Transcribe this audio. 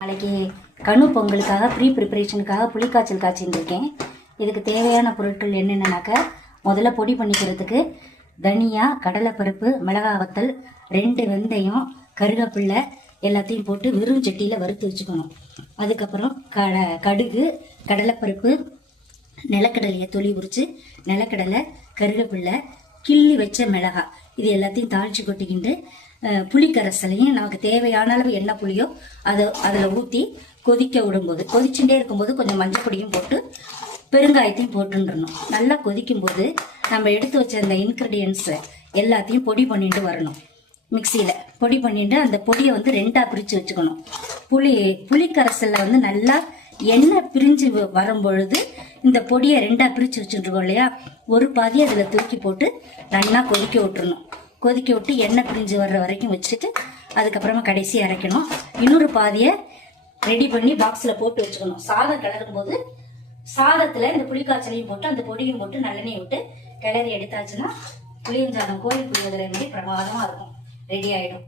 நாளைக்கு கணு பொங்கலுக்காக ப்ரீ ப்ரிப்பரேஷனுக்காக புளிக்காய்ச்சல் காய்ச்சிருக்கேன். இதுக்கு தேவையான பொருட்கள் என்னென்னனாக்கா, முதல்ல பொடி பண்ணிக்கிறதுக்கு தனியா, கடலைப்பருப்பு, மிளகாய் வத்தல், 2 வெந்தயம், கருவேப்பிலை எல்லாத்தையும் போட்டு வெறும் சட்டியில் வறுத்து வச்சுக்கணும். அதுக்கப்புறம் கடுகு, கடலைப்பருப்பு, நிலக்கடலையை தொளி உரித்து, நிலக்கடலை, கருவேப்பிலை, கிள்ளி வச்ச மிளகாய் இது எல்லாத்தையும் தாளித்து கொட்டிக்கிட்டு புளிக்கரைசலையும் நமக்கு தேவையான அளவு என்ன புளியோ அதில் ஊற்றி கொதிக்க விடும்போது, கொதிச்சுட்டே இருக்கும்போது கொஞ்சம் மஞ்சள் பொடியும் போட்டு பெருங்காயத்தையும் போட்டுன்றணும். நல்லா கொதிக்கும் போது நம்ம எடுத்து வச்ச அந்த இன்க்ரீடியன்ஸை எல்லாத்தையும் பொடி பண்ணிட்டு வரணும். மிக்சியில் பொடி பண்ணிட்டு அந்த பொடியை 2ஆக பிரித்து வச்சுக்கணும். புளிக்கரைசலில் நல்லா எண்ணெய் பிரிஞ்சு வரும்பொழுது இந்த பொடியை 2ஆக பிரித்து வச்சுருக்கோம் இல்லையா, ஒரு பாதியை அதில் தூக்கி போட்டு நல்லா கொதிக்க விட்டுறணும். கொதிக்க விட்டு எண்ணெய் பிரிஞ்சு வர்ற வரைக்கும் வச்சுட்டு அதுக்கப்புறமா கடைசி அரைக்கணும். இன்னொரு பாதியை ரெடி பண்ணி பாக்ஸில் போட்டு வச்சுக்கணும். சாதம் கிளறும் போது சாதத்தில் இந்த புளிக்காய்ச்சலையும் போட்டு அந்த பொடியும் போட்டு நல்லெண்ணெய் விட்டு கிளறி எடுத்தாச்சுன்னா புளியஞ்சாதம் கோயில் புளியோதரை மாதிரி பிரமாதமாக இருக்கும். ரெடி ஆகிடும்.